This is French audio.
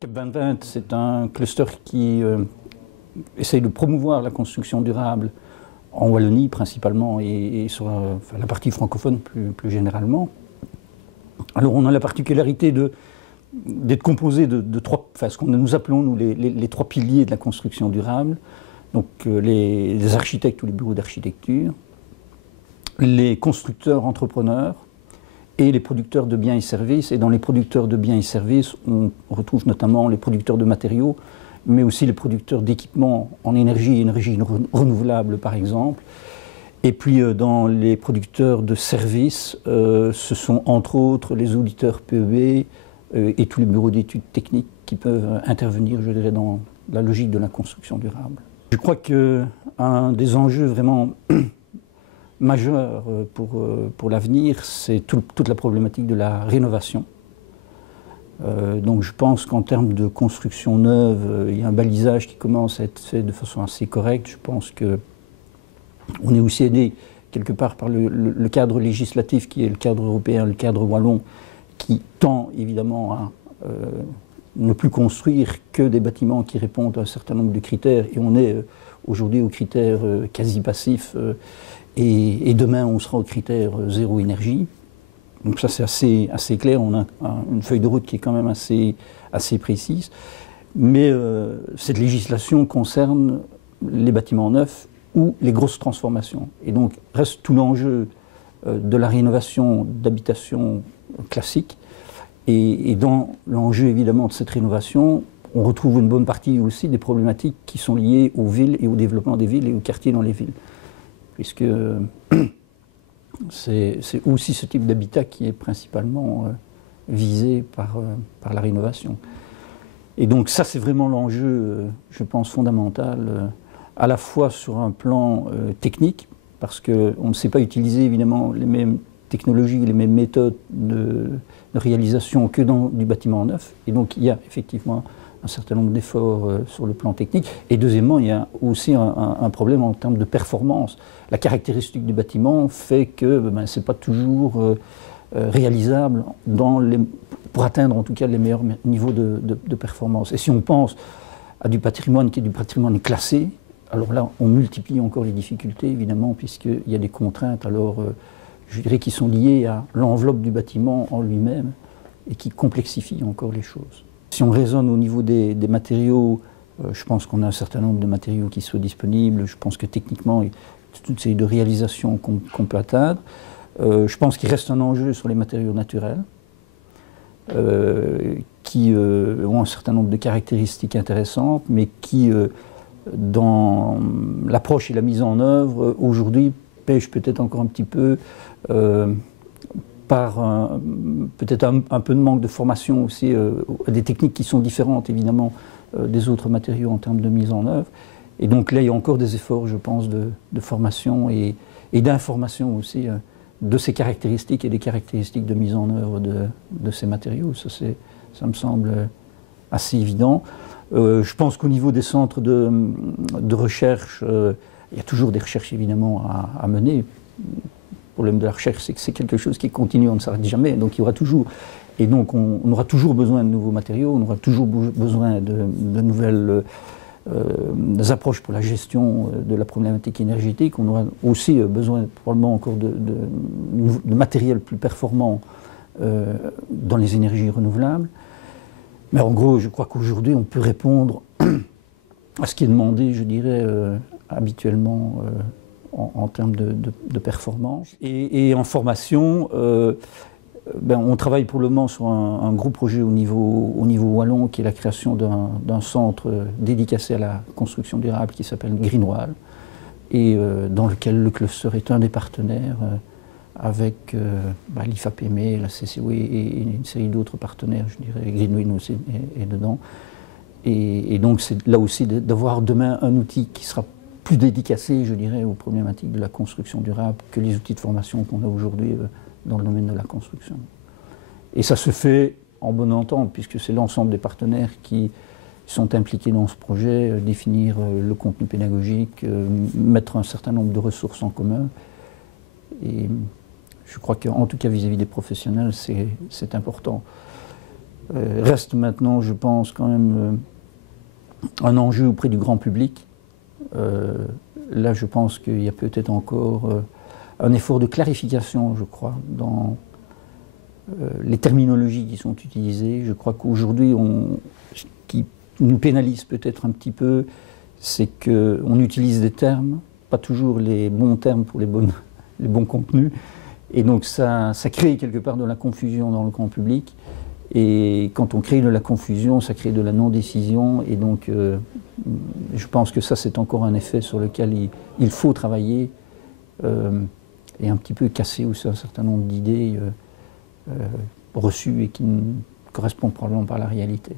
CAP 2020, c'est un cluster qui essaye de promouvoir la construction durable en Wallonie principalement et sur la partie francophone plus généralement. Alors on a la particularité d'être composé de trois, ce que nous appelons nous, les trois piliers de la construction durable, donc les architectes ou les bureaux d'architecture, les constructeurs entrepreneurs et les producteurs de biens et services. Et dans les producteurs de biens et services, on retrouve notamment les producteurs de matériaux, mais aussi les producteurs d'équipements en énergie renouvelable par exemple. Et puis dans les producteurs de services, ce sont entre autres les auditeurs PEB et tous les bureaux d'études techniques qui peuvent intervenir, je dirais, dans la logique de la construction durable. Je crois qu'un des enjeux vraiment majeur pour l'avenir, c'est toute la problématique de la rénovation. Donc je pense qu'en termes de construction neuve, il y a un balisage qui commence à être fait de façon assez correcte. Je pense qu'on est aussi aidé quelque part par le cadre législatif qui est le cadre européen, le cadre wallon, qui tend évidemment à ne plus construire que des bâtiments qui répondent à un certain nombre de critères. Et on est aujourd'hui aux critères quasi passifs. Et demain, on sera au critère zéro énergie. Donc ça, c'est assez clair. On a une feuille de route qui est quand même assez précise. Mais cette législation concerne les bâtiments neufs ou les grosses transformations. Et donc, reste tout l'enjeu de la rénovation d'habitation classique. Et dans l'enjeu, évidemment, de cette rénovation, on retrouve une bonne partie aussi des problématiques qui sont liées aux villes et au développement des villes et aux quartiers dans les villes. Puisque c'est aussi ce type d'habitat qui est principalement visé par la rénovation. Et donc ça, c'est vraiment l'enjeu, je pense, fondamental, à la fois sur un plan technique, parce qu'on ne sait pas utiliser évidemment les mêmes technologies, les mêmes méthodes de réalisation que dans du bâtiment neuf. Et donc il y a effectivement un certain nombre d'efforts sur le plan technique. Et deuxièmement, il y a aussi un problème en termes de performance. La caractéristique du bâtiment fait que ce n'est pas toujours réalisable pour atteindre en tout cas les meilleurs niveaux de performance. Et si on pense à du patrimoine qui est du patrimoine classé, alors là, on multiplie encore les difficultés, évidemment, puisqu'il y a des contraintes, alors, je dirais, qui sont liées à l'enveloppe du bâtiment en lui-même et qui complexifient encore les choses. Si on raisonne au niveau des matériaux, je pense qu'on a un certain nombre de matériaux qui sont disponibles. Je pense que techniquement, il y a toute une série de réalisations qu'on peut atteindre. Je pense qu'il reste un enjeu sur les matériaux naturels qui ont un certain nombre de caractéristiques intéressantes, mais qui, dans l'approche et la mise en œuvre, aujourd'hui, pêchent peut-être encore un petit peu par peut-être un peu de manque de formation aussi, des techniques qui sont différentes évidemment des autres matériaux en termes de mise en œuvre. Et donc là, il y a encore des efforts, je pense, de formation et d'information aussi de ces caractéristiques et des caractéristiques de mise en œuvre de ces matériaux. Ça me semble assez évident. Je pense qu'au niveau des centres de recherche, il y a toujours des recherches évidemment à mener. Le problème de la recherche, c'est que c'est quelque chose qui continue, on ne s'arrête jamais, donc il y aura toujours, et donc on aura toujours besoin de nouveaux matériaux, on aura toujours besoin de nouvelles approches pour la gestion de la problématique énergétique, on aura aussi besoin probablement encore de matériel plus performant dans les énergies renouvelables. Mais en gros, je crois qu'aujourd'hui, on peut répondre à ce qui est demandé, je dirais, habituellement en termes de performance. Et en formation, on travaille pour le moment sur un gros projet au niveau wallon, qui est la création d'un centre dédicacé à la construction durable qui s'appelle Greenwall, et dans lequel le cluster est un des partenaires avec l'IFAPME, la CCOE et une série d'autres partenaires, je dirais, Greenwin aussi est dedans. Et donc c'est là aussi d'avoir demain un outil qui sera plus dédicacé, je dirais, aux problématiques de la construction durable que les outils de formation qu'on a aujourd'hui dans le domaine de la construction. Et ça se fait en bonne entente, puisque c'est l'ensemble des partenaires qui sont impliqués dans ce projet, définir le contenu pédagogique, mettre un certain nombre de ressources en commun. Et je crois qu'en tout cas vis-à-vis des professionnels, c'est important. reste maintenant, je pense, quand même un enjeu auprès du grand public. Là, je pense qu'il y a peut-être encore un effort de clarification, je crois, dans les terminologies qui sont utilisées. Je crois qu'aujourd'hui, ce qui nous pénalise peut-être un petit peu, c'est qu'on utilise des termes, pas toujours les bons termes pour les bons contenus, et donc ça crée quelque part de la confusion dans le grand public. Et quand on crée de la confusion, ça crée de la non-décision, et donc je pense que ça c'est encore un effet sur lequel il faut travailler et un petit peu casser aussi un certain nombre d'idées reçues et qui ne correspondent probablement pas à la réalité.